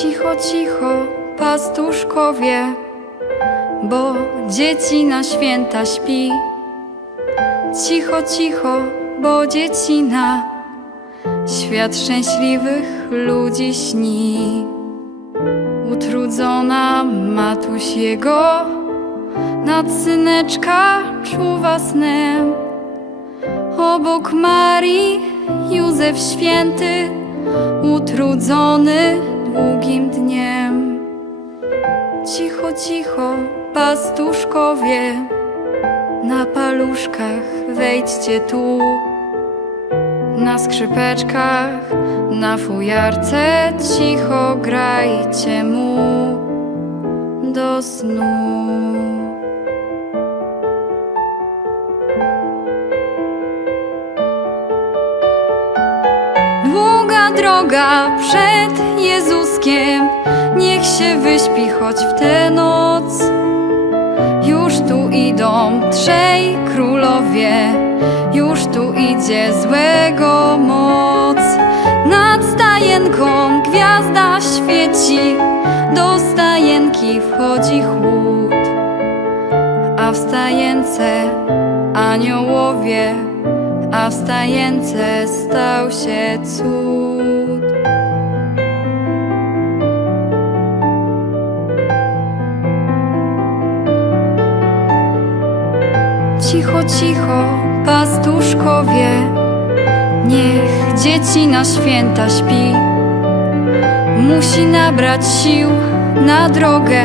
Cicho, cicho, pastuszkowie, bo dzieci na święta śpi. Cicho, cicho, bo dzieci na świat szczęśliwych ludzi śni. Utrudzona matuś jego nad syneczka czuwa snem. Obok Marii Józef święty, utrudzony długim dniem. Cicho, cicho, pastuszkowie, na paluszkach wejdźcie tu. Na skrzypeczkach, na fujarce cicho grajcie mu do snu. Droga przed Jezuskiem, niech się wyśpi choć w tę noc. Już tu idą trzej królowie, już tu idzie złego moc. Nad stajenką gwiazda świeci, do stajenki wchodzi chłód. A w stajence aniołowie, a w stajence stał się cud. Cicho, cicho, pastuszkowie, niech dzieci na święta śpi. Musi nabrać sił na drogę,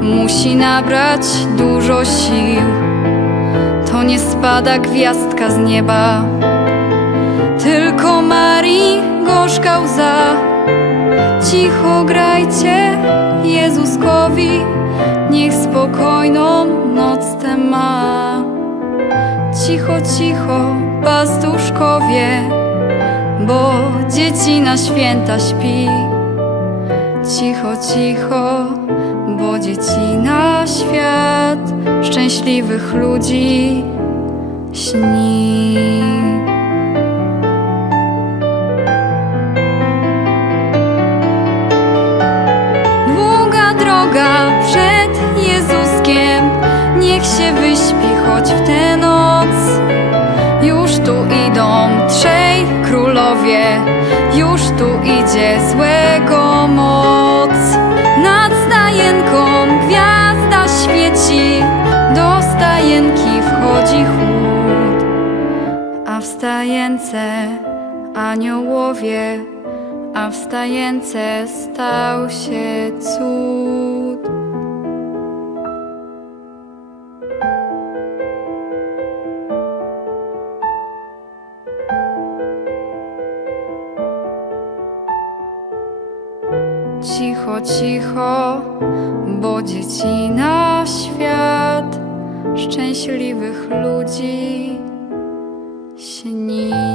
musi nabrać dużo sił. To nie spada gwiazdka z nieba, tylko Marii gorzka łza. Cicho grajcie Jezuskowi, niech spokojną noc tę ma. Cicho, cicho, pastuszkowie, bo dzieci na święta śpi. Cicho, cicho, bo dzieci na świat szczęśliwych ludzi śni. Długa droga przed Jezuskiem, niech się wyśpi choć w tę noc. Już tu idą trzej królowie, już tu idzie złego a w stajence aniołowie, a w stajence stał się cud. Cicho, cicho, bo dzieci na świat szczęśliwych ludzi に。